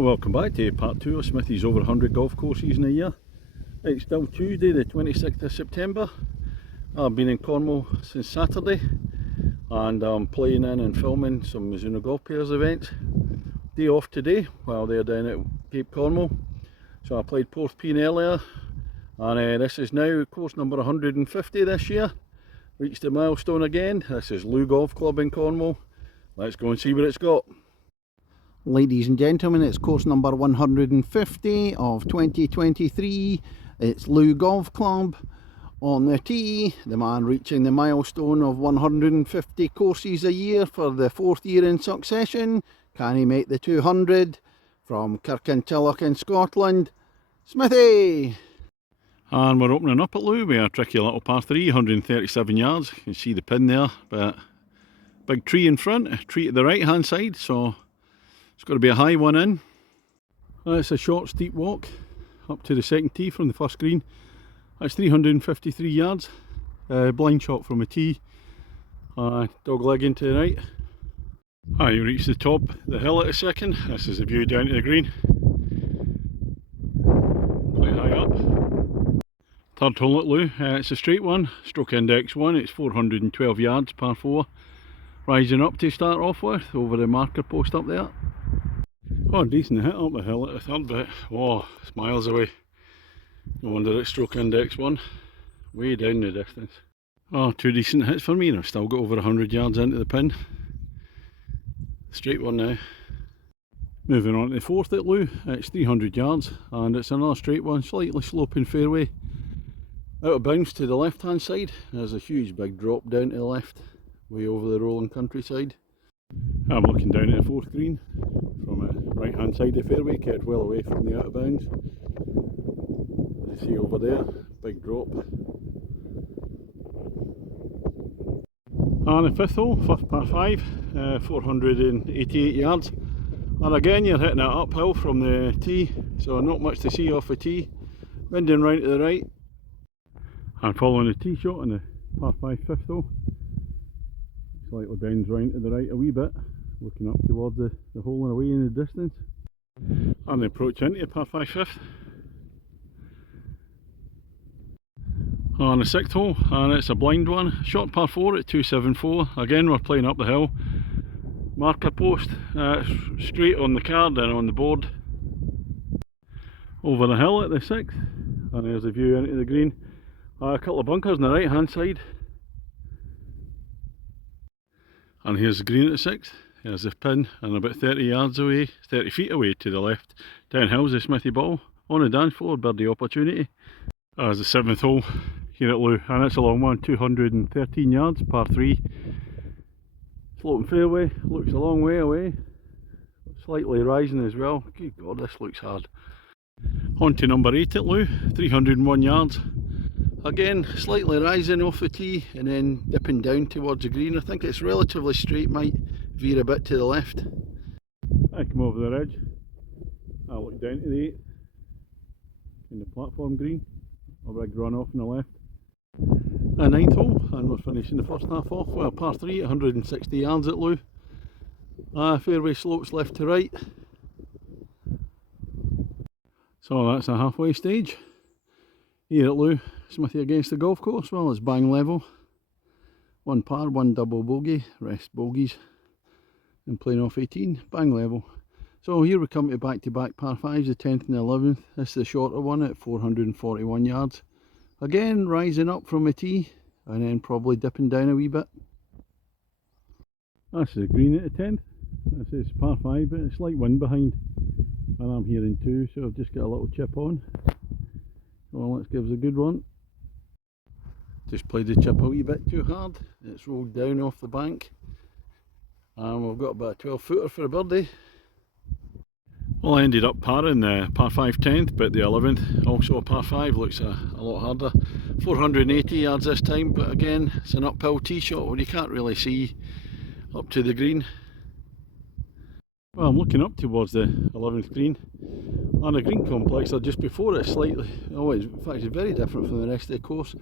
Welcome back to part 2 of Smithy's over 100 golf courses in a year. It's still Tuesday the 26th of September. I've been in Cornwall since Saturday and I'm playing in and filming some Mizuno Golf Pairs events. Day off today while they're down at Cape Cornwall. So I played Porthpeen earlier and this is now course number 150 this year. Reached the milestone again. This is Looe Golf Club in Cornwall. Let's go and see what it's got. Ladies and gentlemen, it's course number 150 of 2023. It's Looe Golf Club. On the tee, the man reaching the milestone of 150 courses a year for the 4th year in succession. Can he make the 200? From Kirkintilloch in Scotland, Smithy! And we're opening up at Looe with a tricky little par 3, 137 yards. You can see the pin there, but big tree in front, a tree at the right hand side, so it's got to be a high one in. It's a short steep walk up to the second tee from the first green. That's 353 yards. Blind shot from a tee. Dog leg into the right. You reach the top of the hill at a second. This is the view down to the green. Quite high up. Third hole at Looe. It's a straight one. Stroke index 1. It's 412 yards, par 4. Rising up to start off with over the marker post up there. Oh, decent hit up the hill at the third bit. Oh, it's miles away. No wonder it's stroke index 1. Way down the distance. Oh, 2 decent hits for me and I've still got over 100 yards into the pin. Straight one now. Moving on to the fourth at Looe. It's 300 yards and it's another straight one, slightly sloping fairway. Out of bounds to the left hand side. There's a huge big drop down to the left, way over the rolling countryside. I'm looking down at the fourth green from the right hand side of the fairway, kept well away from the out of bounds. You see over there, big drop. And the fifth hole, fifth par 5, 488 yards. And again you're hitting it uphill from the tee, so not much to see off the tee. Winding round to the right. And following the tee shot on the par 5 fifth hole. Slightly bends round to the right a wee bit, looking up towards the hole and away in the distance. And the approach into par 5 fifth. On the sixth hole, and it's a blind one, short par 4 at 274. Again we're playing up the hill. Marker post, straight on the card and on the board. Over the hill at the sixth, and there's the view into the green. A couple of bunkers on the right hand side. And here's the green at the sixth. Here's the pin, and about 30 yards away, 30 feet away to the left, downhill's the Smithy ball. On the dance floor, birdie opportunity. As the seventh hole here at Looe, and it's a long one, 213 yards, par 3. Sloping fairway, looks a long way away. Slightly rising as well. Good God, this looks hard. On to number 8 at Looe, 301 yards. Again, slightly rising off the tee and then dipping down towards the green. I think it's relatively straight, might veer a bit to the left. I come over the ridge. I look down to the 8 in the platform green. A big run off on the left. A ninth hole, and we're finishing the first half off with a par 3 at 160 yards at Looe. Fairway slopes left to right. So that's a halfway stage. Here at Looe, Smithy against the golf course. Well, it's bang level. 1 par, 1 double bogey, rest bogeys. And playing off 18, bang level. So here we come to back-to-back par 5s, the 10th and the 11th. This is the shorter one at 441 yards. Again, rising up from the tee, and then probably dipping down a wee bit. That's the green at the 10th. This is par 5, but it's like wind behind. And I'm here in 2, so I've just got a little chip on. Well, let's give us a good one. Just played the chip a wee bit too hard. It's rolled down off the bank. And we've got about a 12 footer for a birdie. Well, I ended up parring the par 5 10th, but the 11th, also a par 5, looks a lot harder. 480 yards this time, but again, it's an uphill tee shot where you can't really see up to the green. Well, I'm looking up towards the 11th green, and the green complex are just before it slightly, in fact it's very different from the rest of the course.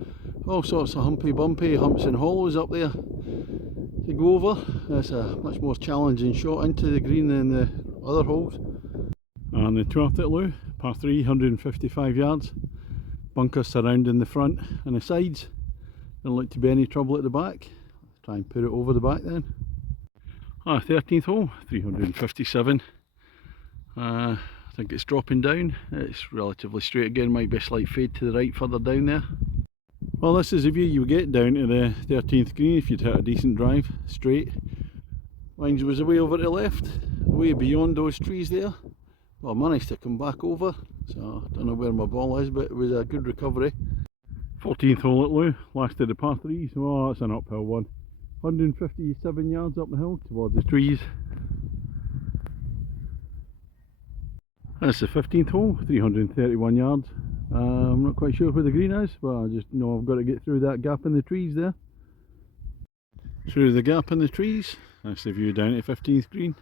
All sorts of humpy bumpy, humps and hollows up there to go over. It's a much more challenging shot into the green than the other holes. And the 12th at Looe, par 3, 155 yards. Bunkers surrounding the front and the sides. Don't look to be any trouble at the back. Let's try and put it over the back then. 13th hole, 357. I think it's dropping down. It's relatively straight again, might be a slight fade to the right further down there. Well, this is the view you would get down to the 13th green if you'd hit a decent drive straight. Mine was away over to the left, way beyond those trees there. Well, I managed to come back over, so I don't know where my ball is, but it was a good recovery. 14th hole at Looe, last of the par 3s. Oh, that's an uphill one. 157 yards up the hill towards the trees. That's the 15th hole, 331 yards. I'm not quite sure where the green is, but I just know I've got to get through that gap in the trees there. Through the gap in the trees, that's the view down to 15th green.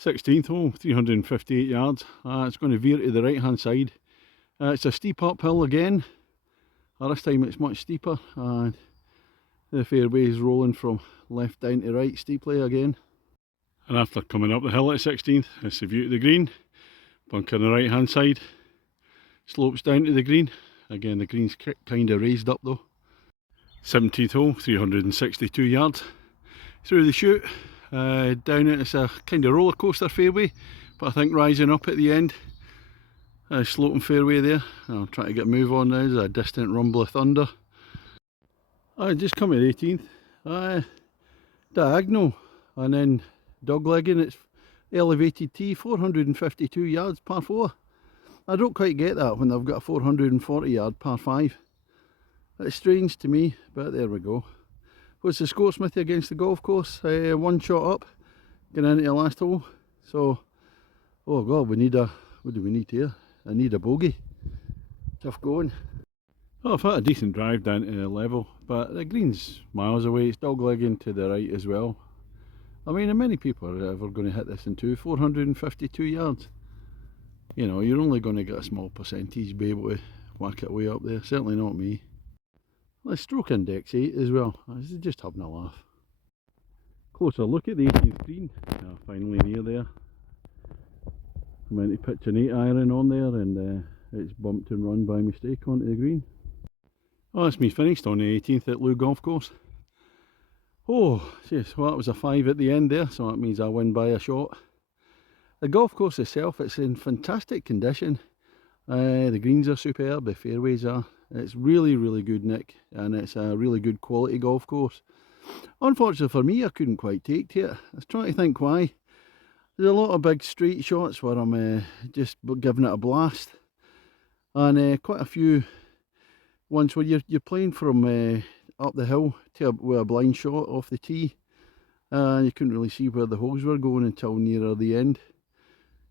16th hole, 358 yards. It's going to veer to the right hand side. It's a steep uphill again. This time it's much steeper, and the fairway is rolling from left down to right steeply again. And after coming up the hill at 16th, it's the view to the green. Bunker on the right hand side. Slopes down to the green. Again, the green's kind of raised up though. 17th hole, 362 yards. Through the chute, down it, it's a kind of roller coaster fairway, but I think rising up at the end. Sloping fairway there. I'll try to get a move on now. There's a distant rumble of thunder. I just come at 18th. Diagonal and then doglegging. It's elevated tee, 452 yards, par 4. I don't quite get that when I've got a 440 yard par 5. It's strange to me, but there we go. What's the score, Smithy, against the golf course? 1 shot up, getting into the last hole. So, oh god, we need a, what do we need here? I need a bogey. Tough going. Well, I've had a decent drive down to the level, but the green's miles away. It's doglegging to the right as well. I mean, many people are ever going to hit this in 452 yards. You know, you're only going to get a small percentage be able to whack it way up there. Certainly not me. Let's stroke index 8 as well. This is just having a laugh. Closer look at the 18th green. Finally near there. I meant to pitch an 8 iron on there, and it's bumped and run by mistake onto the green. Oh, that's me finished on the 18th at Looe Golf Course. Oh, jeez, well that was a 5 at the end there, so that means I win by a shot. The golf course itself, it's in fantastic condition. The greens are superb, the fairways are. It's really, really good nick, and it's a really good quality golf course. Unfortunately for me, I couldn't quite take to it. I was trying to think why. There's a lot of big straight shots where I'm just giving it a blast, and quite a few ones where you're playing from up the hill to with a blind shot off the tee, and you couldn't really see where the holes were going until nearer the end.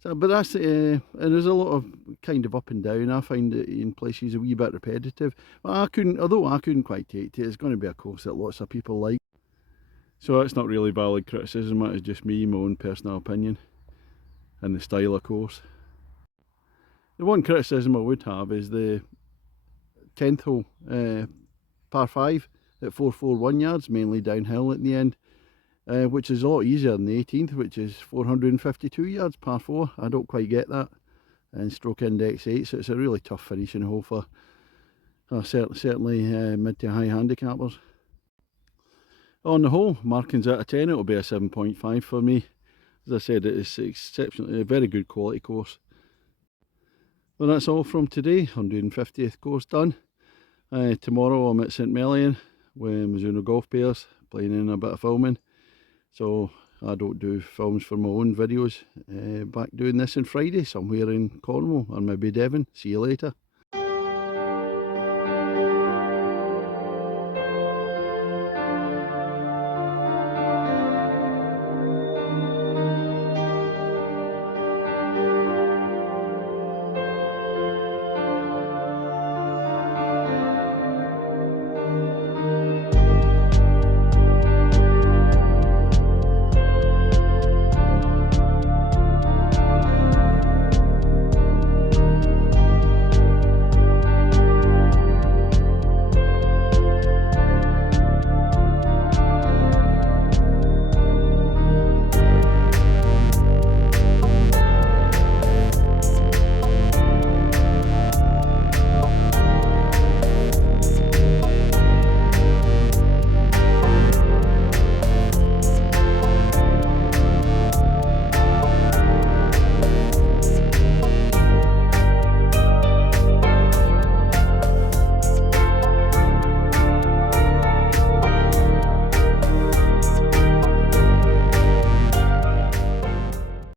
So, but that's and there's a lot of kind of up and down. I find it in places a wee bit repetitive. But although I couldn't quite take it, it's going to be a course that lots of people like. So that's not really valid criticism. That is just me, my own personal opinion, and the style of course. The one criticism I would have is the 10th hole, par 5 at 441 yards, mainly downhill at the end. Which is a lot easier than the 18th, which is 452 yards, par 4. I don't quite get that. And stroke index 8, so it's a really tough finishing hole for certainly mid to high handicappers. On the whole, markings out of 10, it'll be a 7.5 for me. As I said, it is exceptionally a very good quality course. Well, that's all from today. 150th course done. Tomorrow I'm at St Melian with Mizuno golf pairs, playing in a bit of filming. So I don't do films for my own videos. Back doing this on Friday somewhere in Cornwall or maybe Devon. See you later.